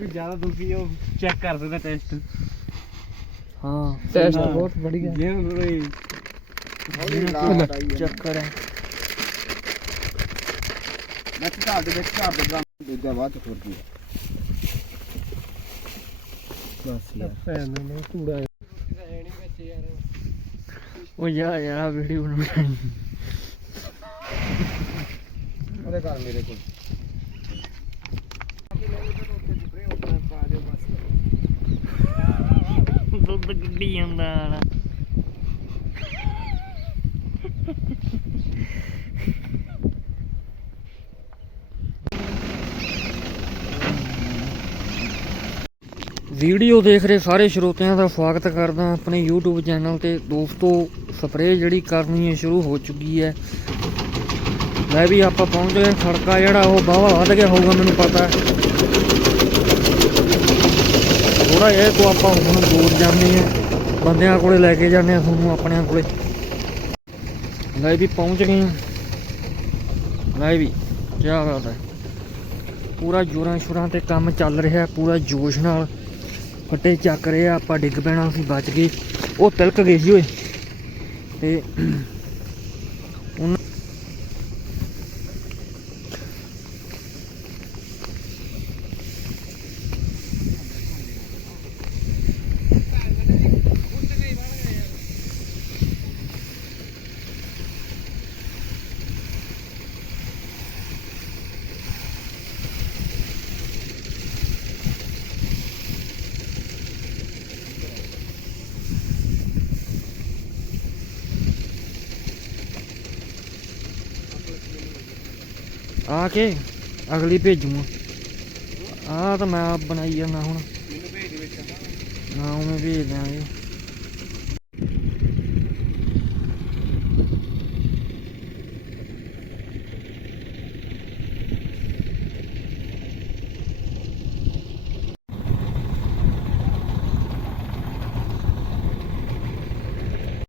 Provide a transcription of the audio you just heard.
ਕੋਈ ਜ਼ਿਆਦਾ ਦੁਖੀ ਉਹ ਚੈੱਕ ਕਰ ਸਕਦਾ ਟੈਸਟ ਹਾਂ ਟੈਸਟ ਬਹੁਤ ਵਧੀਆ। ਜੇ ਕੋਈ ਚੱਕਰ ਹੈ। ਮੈਂ ਘਰ ਦੇ ਵਿੱਚ ਘਰ ਦੇ ਡਰਮ ਦੂਜਾ ਬਾਅਦ ਚ ਖੁਰਦੀ ਬਸ ਯਾਰ। ਭੈਣ ਨੂੰ ਕੂੜਾ ਉਹ ਯਾ ਯਾ ਵੀਡੀਓ ਬਣਾਉਣੀ। ਉਹਦੇ ਘਰ ਮੇਰੇ ਕੋਲ। ਦੁੱਧ ਗੱਡੀ ਜਾਂਦਾ ਆਲਾ ਵੀਡੀਓ ਦੇਖ ਰਹੇ ਸਾਰੇ ਸਰੋਤਿਆਂ ਦਾ ਸਵਾਗਤ ਕਰਦਾ ਆਪਣੇ YouTube ਚੈਨਲ ਤੇ। ਦੋਸਤੋ, ਸਪਰੇਅ ਜਿਹੜੀ ਕਰਨੀ ਹੈ ਸ਼ੁਰੂ ਹੋ ਚੁੱਕੀ ਹੈ। ਮੈਂ ਵੀ ਆਪਾਂ ਪਹੁੰਚ ਗਏ ਖੜਕਾ ਜਿਹੜਾ ਉਹ ਬਾਵਾ ਵੱਧ ਗਿਆ ਹੋਊਗਾ, ਮੈਨੂੰ ਪਤਾ ਥੋੜਾ ਜਿਹਾ ਤੋਂ ਆਪਾਂ ਹੁਣ ਦੂਰ ਜਾਂਦੇ ਆ ਬੰਦਿਆਂ ਕੋਲੇ ਲੈ ਕੇ ਜਾਂਦੇ ਆ ਤੁਹਾਨੂੰ ਆਪਣਿਆਂ ਕੋਲੇ। ਲੈ ਵੀ ਪਹੁੰਚ ਗਏ ਲੈ ਵੀ ਕੀ ਬਾਤ ਹੈ। ਪੂਰਾ ਜੋਰਾਂ ਸ਼ੁਰਾਂ ਤੇ ਕੰਮ ਚੱਲ ਰਿਹਾ, ਪੂਰਾ ਜੋਸ਼ ਨਾਲ। ਫੱਟੇ ਚੱਕ ਰਹੇ ਆ, ਆਪਾਂ ਡਿੱਗ ਪੈਣਾ ਸੀ ਬਚ ਗਏ। ਉਹ ਤਿਲਕ ਗਏ ਸੀ ਓਏ। ਤੇ ਆ ਕੇ ਅਗਲੀ ਭੇਜੂਗਾ। ਆ ਤਾਂ ਮੈਂ ਆਪ ਬਣਾਈ ਜਾਂਦਾ ਹੁਣ। ਮੈਨੂੰ ਭੇਜ ਦੇ ਵਿੱਚ। ਨਾ ਉਵੇਂ ਭੇਜ ਦਿਆਂਗੇ।